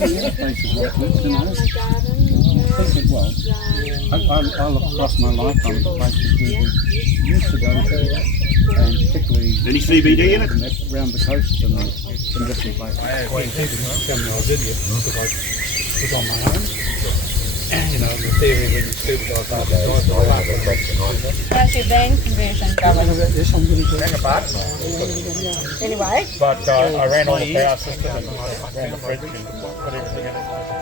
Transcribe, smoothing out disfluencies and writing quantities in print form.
places like this, you know. Thinking, well, I look across my lifetime at places we used to go to, and particularly Any CBD in it? around the coast and some different places. Well, you think it's something I did it because I was on my own. You know, the theory when you supervise after How's your band conversion going? Anyway. But I ran all the power system and ran the fridge and put everything in it.